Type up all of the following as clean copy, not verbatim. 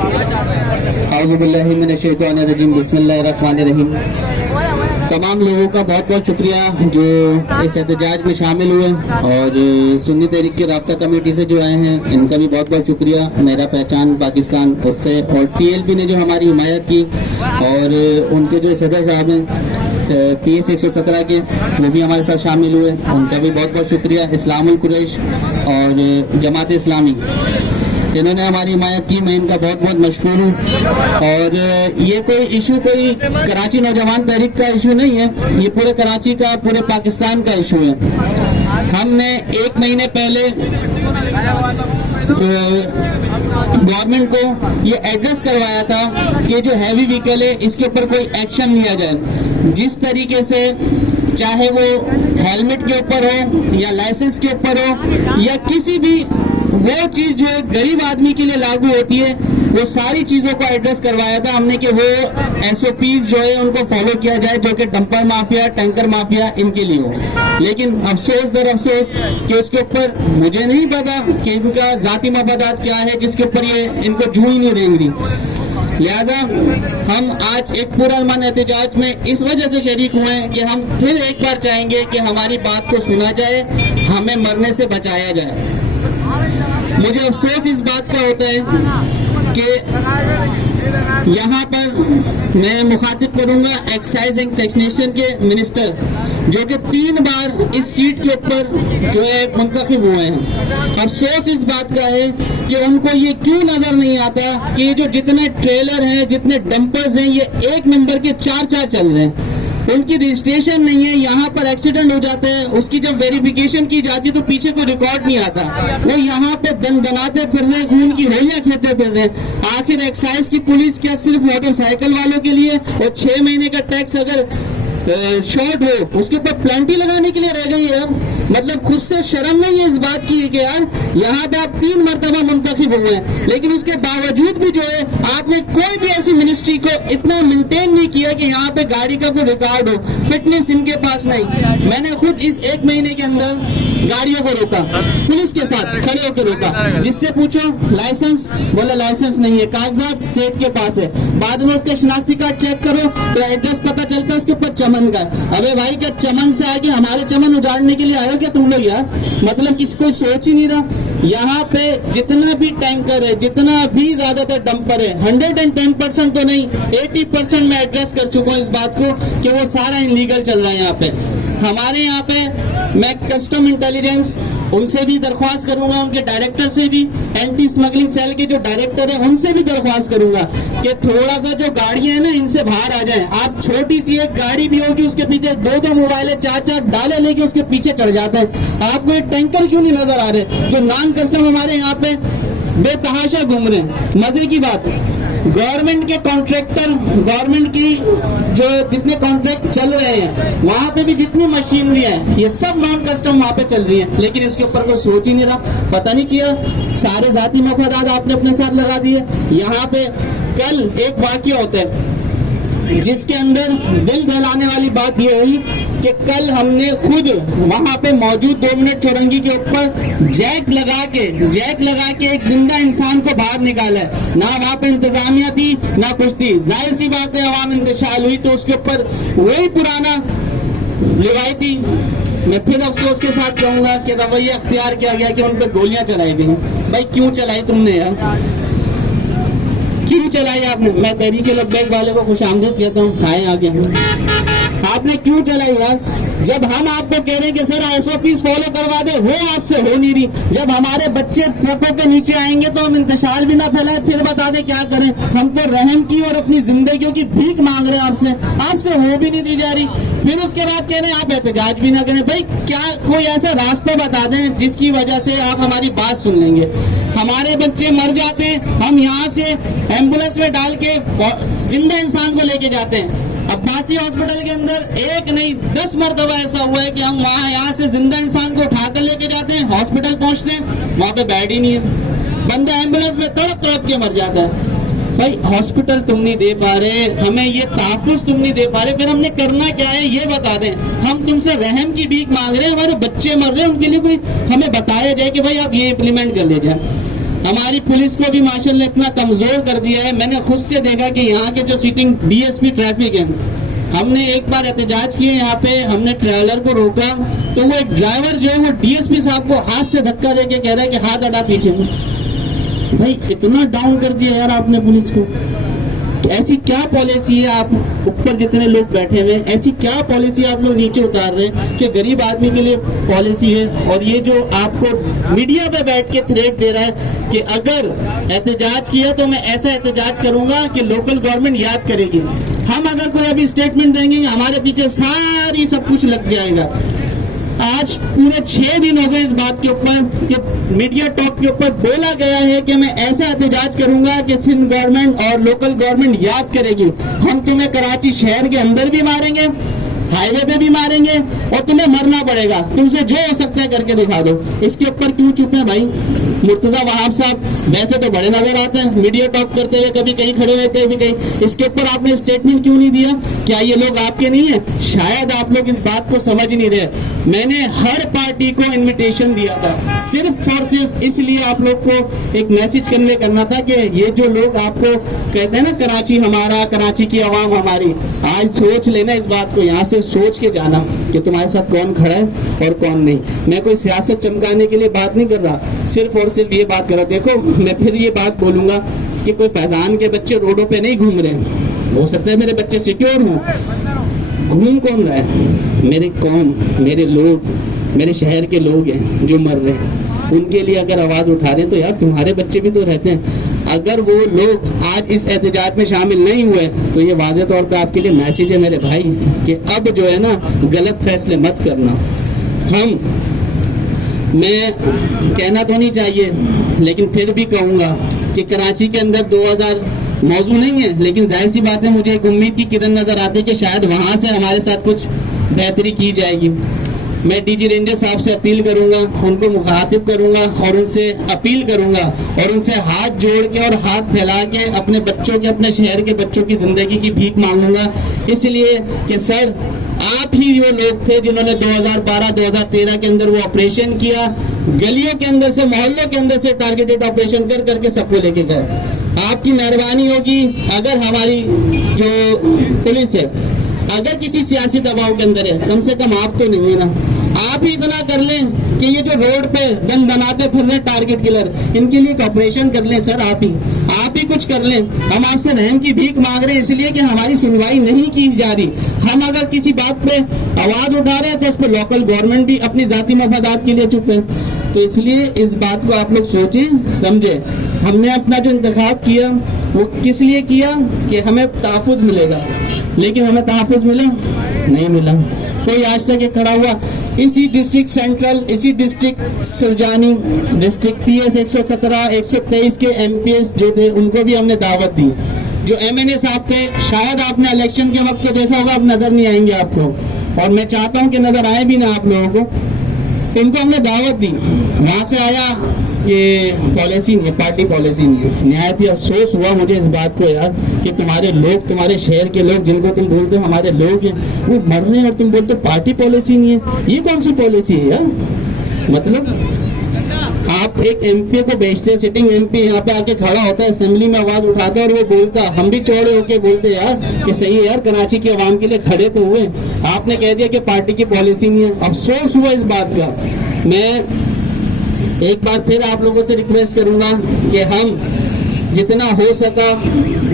اعوذ باللہ من الشیطان الرجیم، بسم اللہ الرحمن الرحیم۔ تمام لوگوں کا بہت بہت شکریہ جو اس احتجاج میں شامل ہوئے، اور سنی تحریک کی رابطہ کمیٹی سے جو آئے ہیں ان کا بھی بہت بہت شکریہ، میرا پہچان پاکستان اس سے، اور PLP نے جو ہماری حمایت کی، اور ان کے جو صدر صاحب ہیں PS 117 کے، وہ بھی ہمارے ساتھ شامل ہوئے، ان کا بھی بہت بہت شکریہ، اسلام القریش اور جماعت اسلامی، انہوں نے ہماری حمایت کی، میں ان کا بہت بہت مشکور ہوں۔ اور یہ کوئی ایشو کوئی کراچی نوجوان تحریک کا ایشو نہیں ہے، یہ پورے کراچی کا، پورے پاکستان کا ایشو ہے۔ ہم نے 1 مہینے پہلے گورنمنٹ کو یہ ایڈریس کروایا تھا کہ جو ہیوی وہیکل ہے اس کے اوپر کوئی ایکشن لیا جائے، جس طریقے سے چاہے وہ ہیلمٹ کے اوپر ہو یا لائسنس کے اوپر ہو یا کسی بھی وہ چیز جو غریب آدمی کے لیے لاگو ہوتی ہے، وہ ساری چیزوں کو ایڈریس کروایا تھا ہم نے کہ وہ SOPs جو ہے ان کو فالو کیا جائے، جو کہ ڈمپر مافیا، ٹینکر مافیا ان کے لیے ہو۔ لیکن افسوس در افسوس کہ اس کے اوپر مجھے نہیں پتا کہ ان کا ذاتی مفادات کیا ہے جس کے اوپر یہ ان کو جو ہی نہیں رینگ رہی۔ لہذا ہم آج ایک پرامن احتجاج میں اس وجہ سے شریک ہوئے ہیں کہ ہم پھر ایک بار چاہیں گے کہ ہماری بات کو سنا جائے، ہمیں مرنے سے بچایا جائے۔ مجھے افسوس اس بات کا ہوتا ہے کہ یہاں پر میں مخاطب کروں گا ایکسائز اینڈ ٹیکسیشن کے منسٹر، جو کہ 3 بار اس سیٹ کے اوپر جو ہے منتخب ہوئے ہیں۔ افسوس اس بات کا ہے کہ ان کو یہ کیوں نظر نہیں آتا کہ یہ جو جتنے ٹریلر ہیں، جتنے ڈمپرز ہیں، یہ 1 نمبر کے 4 چل رہے ہیں، ان کی رجسٹریشن نہیں ہے، یہاں پر ایکسیڈنٹ ہو جاتا ہے، اس کی جب ویریفیکیشن کی جاتی ہے تو پیچھے کوئی ریکارڈ نہیں آتا، وہ یہاں پہ دناتے پھر رہے ہیں، خون کی ہولیاں کھیلتے پھر رہے ہیں۔ آخر ایکسائز کی پولیس کیا صرف موٹر سائیکل والوں کے لیے، اور 6 مہینے کا ٹیکس اگر شارٹ ہو اس کے اوپر پلانٹی لگانے کے لیے رہ گئی ہے؟ مطلب خود سے شرم نہیں ہے اس بات کی کہ یار یہاں پہ آپ 3 مرتبہ منتخب ہوئے ہیں، لیکن اس کے باوجود بھی جو ہے آپ نے کوئی بھی ایسی منسٹری کو اتنا مینٹین نہیں کیا کہ یہاں پہ گاڑی کا کوئی ریکارڈ ہو، فٹنس ان کے پاس نہیں۔ میں نے خود اس 1 مہینے کے اندر گاڑیوں کو روکا، پولیس کے ساتھ کھڑے ہو کے روکا، جس سے پوچھو لائسنس، بولا لائسنس نہیں ہے، کاغذات سیٹ کے پاس ہے، بعد میں اس کا شناختی کارڈ چیک کرو تو ایڈریس پتہ چلتا ہے اس کے اوپر چمن کا۔ ابے بھائی کیا چمن سے آ کے ہمارے چمن اجاڑنے کے لیے آئے ہو کیا تم لوگ یار؟ مطلب کسی کو سوچ ہی نہیں رہا۔ یہاں پہ جتنا بھی ٹینکر ہے، جتنا بھی زیادہ تر ڈمپر ہے، 110% تو نہیں 80% میں ایڈریس کر چکا ہوں اس بات کو کہ وہ سارا انلیگل چل رہا ہے یہاں پہ۔ ہمارے یہاں پہ میں کسٹم انٹیلیجنس ان سے بھی درخواست کروں گا، ان کے ڈائریکٹر سے بھی، اینٹی اسمگلنگ سیل کے جو ڈائریکٹر ہیں ان سے بھی درخواست کروں گا کہ تھوڑا سا جو گاڑیاں ہیں نا ان سے باہر آ جائیں۔ آپ چھوٹی سی ایک گاڑی بھی ہوگی اس کے پیچھے 2 موبائلیں 4 ڈالے لے کے اس کے پیچھے چڑھ جاتا ہے۔ آپ کو یہ ٹینکر کیوں نہیں نظر آ رہے جو نان کسٹم ہمارے یہاں پہ بے تحاشا گھوم رہے ہیں؟ مزے کی بات ہے، گورنمنٹ کے کانٹریکٹر، گورنمنٹ کی جو جتنے کانٹریکٹ چل رہے ہیں وہاں پہ بھی جتنی مشینری ہیں یہ سب نان کسٹم وہاں پہ چل رہی ہیں، لیکن اس کے اوپر کوئی سوچ ہی نہیں رہا، پتہ نہیں کیا، سارے ذاتی مفادات آپ نے اپنے ساتھ لگا دیے۔ یہاں پہ کل ایک واقعہ ہوتا ہے جس کے اندر دل دہلانے والی بات یہ ہوئی کہ کل ہم نے خود وہاں پہ موجود 2 منٹ چورنگی کے اوپر جیک لگا کے ایک زندہ انسان کو باہر نکالا ہے، نہ وہاں پہ انتظامیہ تھی نہ کچھ تھی، ظاہر سی بات ہے عوام انتشال ہوئی تو اس کے اوپر وہی پرانا روایتی، میں پھر افسوس کے ساتھ کہوں گا کہ رویہ اختیار کیا گیا کہ ان پہ گولیاں چلائی گئی۔ بھائی کیوں چلائی تم نے یار؟ کیوں چلائی آپ نے؟ میں تحریک لبیک والے کو خوش آمدید کہتا ہوں، آئے آگے۔ آپ نے کیوں چلائی یار؟ جب ہم آپ کو کہہ رہے ہیں کہ سر SOPs فالو کروا دے، وہ آپ سے ہو نہیں رہی۔ جب ہمارے بچے ٹرکوں کے نیچے آئیں گے تو ہم انتشال بھی نہ پھیلائیں، پھر بتا دیں کیا کریں؟ ہم تو رحم کی اور اپنی زندگیوں کی بھیک مانگ رہے ہیں آپ سے ہو بھی نہیں دی جا رہی، پھر اس کے بعد کہہ رہے ہیں آپ احتجاج بھی نہ کریں۔ بھائی کیا کوئی ایسا راستہ بتا دیں جس کی وجہ سے آپ ہماری بات سن لیں گے؟ ہمارے بچے مر جاتے ہیں، ہم یہاں سے ایمبولینس میں ڈال کے زندہ انسان کو لے کے جاتے ہیں۔ عباسی ہاسپٹل کے اندر 1 نہیں 10 مرتبہ ایسا ہوا ہے کہ ہم یہاں سے زندہ انسان کو اٹھا کر لے کے جاتے ہیں، ہاسپٹل پہنچتے ہیں وہاں پہ بیڈ ہی نہیں ہے، بندہ ایمبولینس میں تڑپ کے مر جاتا ہے۔ بھائی ہاسپٹل تم نہیں دے پا رہے، ہمیں یہ تحفظ تم نہیں دے پا رہے، پھر ہم نے کرنا کیا ہے یہ بتا دیں۔ ہم تم سے رحم کی بھیک مانگ رہے ہیں، ہمارے بچے مر رہے ہیں، ان کے لیے کوئی ہمیں بتایا جائے کہ بھائی آپ یہ امپلیمنٹ کر لے جائیں۔ ہماری پولیس کو بھی ماشاءاللہ اتنا کمزور کر دیا ہے. میں نے خود سے دیکھا کہ یہاں کے جو sitting D S P traffic ہیں, ہم نے ایک بار احتجاج کیے یہاں پہ, ہم نے ٹریولر کو روکا تو وہ ایک ڈرائیور جو ہے وہ ڈی ایس پی صاحب کو ہاتھ سے دھکا دے کے کہہ رہا ہے کہ ہاتھ ہٹا پیچھے. بھائی اتنا ڈاؤن کر دیا یار آپ نے پولیس کو. ایسی کیا پالیسی ہے, آپ اوپر جتنے لوگ بیٹھے ہوئے ایسی کیا پالیسی آپ لوگ نیچے اتار رہے ہیں کہ غریب آدمی کے لیے پالیسی ہے. اور یہ جو آپ کو میڈیا پہ بیٹھ کے تھریٹ دے رہا ہے کہ اگر احتجاج کیا تو میں ایسا احتجاج کروں گا کہ لوکل گورنمنٹ یاد کرے گی. ہم اگر کوئی ابھی اسٹیٹمنٹ دیں گے ہمارے پیچھے ساری سب کچھ لگ جائے گا. آج پورے 6 دن ہو گئے اس بات کے اوپر کہ میڈیا ٹاپ کے اوپر بولا گیا ہے کہ میں ایسا احتجاج کروں گا کہ سندھ گورنمنٹ اور لوکل گورنمنٹ یاد کرے گی. ہم تمہیں کراچی شہر کے اندر بھی ماریں گے, ہائی وے پہ بھی ماریں گے, اور تمہیں مرنا پڑے گا. تم سے جو ہو سکتا ہے کر کے دکھا دو. اس کے اوپر کیوں چپ ہیں بھائی؟ مرتضیٰ وہاب صاحب ویسے تو بڑے نظر آتے ہیں میڈیا ٹاک کرتے ہوئے, کبھی کہیں کھڑے ہوئے کبھی کہیں. اس کے اوپر آپ نے اسٹیٹمنٹ کیوں نہیں دیا؟ کیا یہ لوگ آپ کے نہیں ہیں؟ شاید آپ لوگ اس بات کو سمجھ نہیں رہے. میں نے ہر پارٹی کو انویٹیشن دیا تھا صرف اور صرف اس لیے آپ لوگ کو ایک میسج کنوے کرنا تھا کہ یہ جو لوگ آپ کو کہتے ہیں نا کراچی ہمارا, کراچی کی عوام ہماری, آج سوچ لینا اس بات کو, یہاں سے سوچ کے جانا کہ تمہارے ساتھ کون کھڑا ہے اور کون نہیں. میں کوئی سیاست چمکانے کے لیے بات نہیں کر رہا, صرف اور صرف یہ بات کر رہا. دیکھو میں پھر یہ بات بولوں گا کہ کوئی فیضان کے بچے روڈوں پہ نہیں گھوم رہے ہیں. ہو سکتا ہے میرے بچے سیکیور ہوں, گھوم کون رہا ہے؟ میری قوم, میرے لوگ, میرے شہر کے لوگ ہیں جو مر رہے ہیں. ان کے لیے اگر آواز اٹھا رہے ہیں تو یار تمہارے بچے بھی تو رہتے ہیں. اگر وہ لوگ آج اس احتجاج میں شامل نہیں ہوئے تو یہ واضح طور پہ آپ کے لیے میسج ہے میرے بھائی کہ اب جو ہے نا غلط فیصلے مت کرنا. میں کہنا تو نہیں چاہیے لیکن پھر بھی کہوں گا کہ کراچی کے اندر 2000 موضوع نہیں ہے, لیکن ظاہر سی بات ہے مجھے ایک امید کی کرن نظر آتی ہے کہ شاید وہاں سے ہمارے ساتھ کچھ بہتری کی جائے گی. میں ڈی جی رینجر صاحب سے اپیل کروں گا, ان کو مخاطب کروں گا اور ان سے اپیل کروں گا اور ان سے ہاتھ جوڑ کے اور ہاتھ پھیلا کے اپنے بچوں کے, اپنے شہر کے بچوں کی زندگی کی بھیک مانگوں گا. اس لیے کہ سر آپ ہی وہ لوگ تھے جنہوں نے 2012-2013 کے اندر وہ آپریشن کیا, گلیوں کے اندر سے, محلوں کے اندر سے ٹارگیٹڈ آپریشن کر کے سب کو لے کے گئے. آپ کی مہربانی ہوگی اگر ہماری جو پولیس ہے اگر کسی سیاسی دباؤ کے اندر ہے, کم سے کم آپ تو نہیں ہے نا, آپ ہی اتنا کر لیں کہ یہ جو روڈ پہ گن بناتے پھر رہے ٹارگیٹ کلر, ان کے لیے کوپریشن کر لیں سر. آپ ہی کچھ کر لیں. ہم آپ سے رحم کی بھیک مانگ رہے ہیں اس لیے کہ ہماری سنوائی نہیں کی جا رہی. ہم اگر کسی بات پہ آواز اٹھا رہے ہیں تو اس پہ لوکل گورنمنٹ بھی اپنی ذاتی مفادات کے لیے چپ ہے. تو اس لیے اس بات کو آپ لوگ سوچیں سمجھیں. ہم نے اپنا جو انتخاب کیا وہ کس لیے کیا کہ ہمیں تحفظ ملے گا, لیکن ہمیں تحفظ ملا نہیں ملا. کوئی آج تک کھڑا ہوا اسی ڈسٹرکٹ سینٹرل, اسی district Surjani, district P S 117 123 کے ایم پی ایس جو تھے ان کو بھی ہم نے دعوت دی. جو ایم این اے صاحب تھے شاید آپ نے الیکشن کے وقت دیکھا ہوگا, اب نظر نہیں آئیں گے آپ کو, اور میں چاہتا ہوں کہ نظر آئے بھی نہ آپ لوگوں کو. ان کو ہم نے دعوت دی, وہاں سے آیا کہ پالیسی نہیں ہے, پارٹی پالیسی نہیں ہے. نہایت ہی افسوس ہوا مجھے اس بات کو یار کہ تمہارے لوگ, تمہارے شہر کے لوگ جن کو تم بولتے ہو ہمارے لوگ ہیں, وہ مر رہے ہیں اور تم بولتے پارٹی پالیسی نہیں ہے. یہ کون سی پالیسی ہے یار؟ مطلب آپ ایک ایم پی کو بیچتے, سٹنگ ایم پی یہاں پہ آ کے کھڑا ہوتا ہے اسمبلی میں آواز اٹھاتا ہے اور وہ بولتا, ہم بھی چوڑے ہو کے بولتے یار کہ صحیح ہے یار کراچی کی عوام کے لیے کھڑے تو ہوئے. آپ نے کہہ دیا کہ پارٹی کی پالیسی نہیں ہے. افسوس ہوا اس بات کا. میں ایک بار پھر آپ لوگوں سے ریکویسٹ کروں گا کہ ہم جتنا ہو سکا,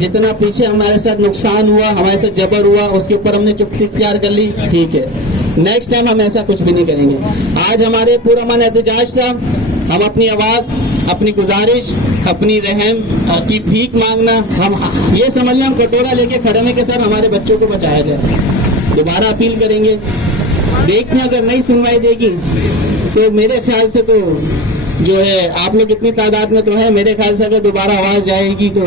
جتنا پیچھے ہمارے ساتھ نقصان ہوا, ہمارے ساتھ جبر ہوا, اس کے اوپر ہم نے چپتی اختیار کر لی, ٹھیک ہے. نیکسٹ ٹائم ہم ایسا کچھ بھی نہیں کریں گے. آج ہمارے پورا من احتجاج تھا, ہم اپنی آواز, اپنی گزارش, اپنی رحم کی بھیک مانگنا, ہم یہ سمجھ لیں ہم کٹورا لے کے کھڑے ہیں کہ سر ہمارے بچوں کو بچایا جائے. دوبارہ اپیل کریں گے, دیکھتے ہیں اگر نہیں سنوائی دے گی تو میرے خیال سے تو جو ہے آپ لوگ اتنی تعداد میں تو ہے, میرے خیال سے اگر دوبارہ آواز جائے گی تو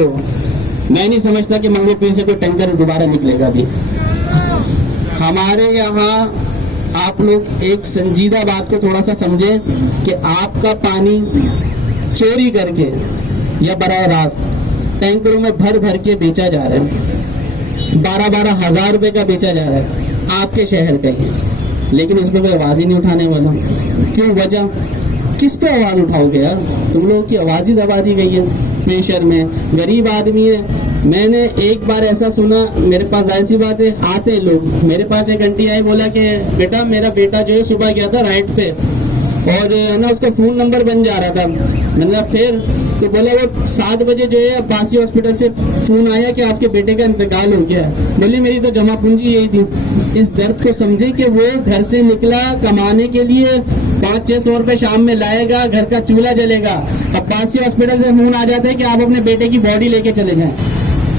میں نہیں سمجھتا کہ منگو پیر سے کوئی ٹینکر دوبارہ نکلے گا. بھی ہمارے یہاں آپ لوگ ایک سنجیدہ بات کو تھوڑا سا سمجھیں کہ آپ کا پانی چوری کر کے یا براہ راست ٹینکروں میں بھر بھر کے بیچا جا رہا ہے, 12-12 ہزار روپے کا بیچا جا رہا ہے آپ کے شہر کا ہی, لیکن اس پہ کوئی آواز ہی نہیں اٹھانے والا. کیوں؟ وجہ کس پہ آواز اٹھاؤ گے یار؟ تم لوگوں کی آواز ہی دبا دی گئی ہے پریشر میں. غریب آدمی ہے. میں نے ایک بار ایسا سنا, میرے پاس ایسی بات ہے, آتے ہیں لوگ میرے پاس, ایک آنٹی آئی, بولا کہ بیٹا میرا بیٹا جو ہے صبح گیا تھا رائٹ پہ, اور ہے نا اس کا فون نمبر بن جا رہا تھا. میں نے پھر تو بولا وہ 7 بجے جو ہے عباسی ہاسپٹل سے فون آیا کہ آپ کے بیٹے کا انتقال ہو گیا ہے. بولی میری تو جمع پونجی یہی تھی. اس درد کو سمجھے کہ وہ گھر سے نکلا کمانے کے لیے, 500-600 روپے شام میں لائے گا, گھر کا چولہا جلے گا, عباسی ہاسپٹل سے فون آ جاتا ہے کہ آپ اپنے بیٹے کی باڈی لے کے چلے جائیں.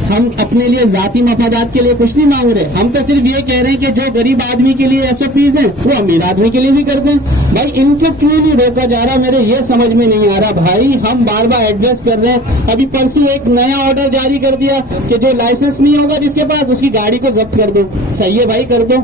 ہم اپنے لیے ذاتی مفادات کے لیے کچھ نہیں مانگ رہے, ہم تو صرف یہ کہہ رہے ہیں کہ جو غریب آدمی کے لیے SOPs ہیں وہ امیر آدمی کے لیے بھی کرتے ہیں. بھائی ان کو کیوں نہیں روکا جا رہا, میرے یہ سمجھ میں نہیں آ رہا. بھائی ہم بار بار ایڈریس کر رہے ہیں. ابھی پرسوں ایک نیا آرڈر جاری کر دیا کہ جو لائسنس نہیں ہوگا جس کے پاس, اس کی گاڑی کو ضبط کر دو. صحیح ہے بھائی, کر دو.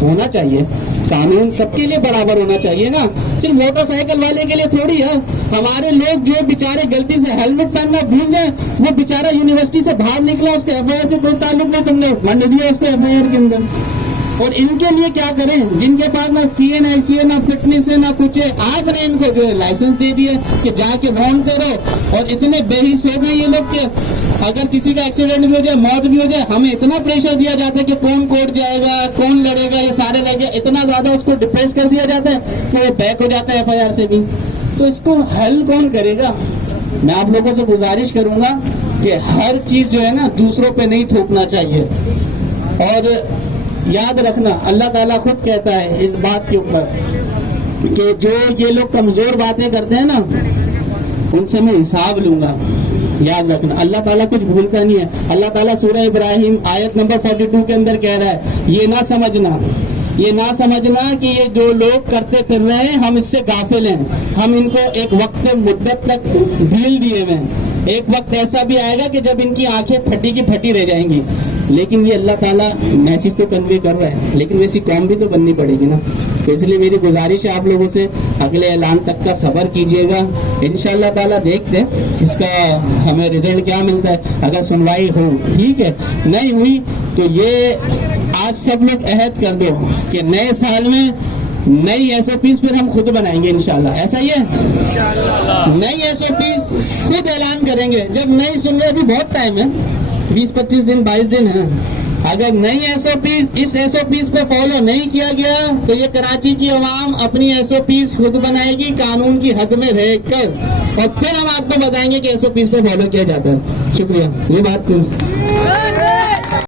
ہونا چاہیے قانون سب کے لیے برابر ہونا چاہیے نا, صرف موٹر سائیکل والے کے لیے تھوڑی ہے. ہمارے لوگ جو بیچارے غلطی سے ہیلمٹ پہننا بھول گئے, وہ بیچارہ یونیورسٹی سے باہر نکلا, اس کے FIR سے کوئی تعلق نہیں, تم نے منڈ دیا اس کو FIR کے اندر. اور ان کے لیے کیا کریں جن کے پاس نہ CN/IC ہے, نہ فٹنس ہے, نہ کچھ ہے. آپ نے ان کو جو ہے لائسنس دے دیا کہ جا کے بھونتے رہو, اور اتنے بے حس ہو گئے یہ لوگ کہ اگر کسی کا ایکسیڈنٹ بھی ہو جائے, موت بھی ہو جائے, ہمیں اتنا پریشر دیا جاتا ہے کہ کون کورٹ جائے گا, کون لڑے گا, یہ سارے لگے, اتنا زیادہ اس کو ڈپریس کر دیا جاتا ہے کہ وہ بیک ہو جاتا ہے FIR سے بھی. تو اس کو حل کون کرے گا؟ میں آپ لوگوں سے گزارش کروں گا کہ ہر چیز جو ہے نا دوسروں پہ نہیں تھوپنا چاہیے. اور یاد رکھنا اللہ تعالیٰ خود کہتا ہے اس بات کے اوپر کہ جو یہ لوگ کمزور باتیں کرتے ہیں نا ان سے میں حساب لوں گا. یاد رکھنا اللہ تعالیٰ کچھ بھولتا نہیں ہے. اللہ تعالیٰ سورہ ابراہیم آیت نمبر 42 کے اندر کہہ رہا ہے, یہ نہ سمجھنا کہ یہ جو لوگ کرتے پھر رہے ہیں ہم اس سے غافل ہیں. ہم ان کو ایک وقت مدت تک ڈھیل دیے ہوئے ہیں. ایک وقت ایسا بھی آئے گا کہ جب ان کی آنکھیں پھٹی کی پھٹی رہ جائیں گی. لیکن یہ اللہ تعالیٰ میسج تو کنوے کر رہا ہے, لیکن ویسی قوم بھی تو بننی پڑے گی نا. تو اس لیے میری گزارش ہے آپ لوگوں سے, اگلے اعلان تک کا صبر کیجیے گا. انشاءاللہ تعالیٰ دیکھتے ہیں اس کا ہمیں رزلٹ کیا ملتا ہے. اگر سنوائی ہو ٹھیک ہے, نہیں ہوئی تو یہ آج سب لوگ عہد کر دو کہ نئے سال میں نئی SOPs پھر ہم خود بنائیں گے انشاءاللہ. ایسا ہی ہے, نئی SOPs خود اعلان کریں گے. جب نہیں سن رہے, ابھی بہت ٹائم ہے, 20-25 دن 22 دن ہیں. اگر نئی SOPs اس SOPs پہ فالو نہیں کیا گیا تو یہ کراچی کی عوام اپنی SOPs خود بنائے گی قانون کی حد میں رہ کر, اور پھر ہم آپ کو بتائیں گے کہ SOPs پہ فالو کیا جاتا ہے. شکریہ. یہ بات کو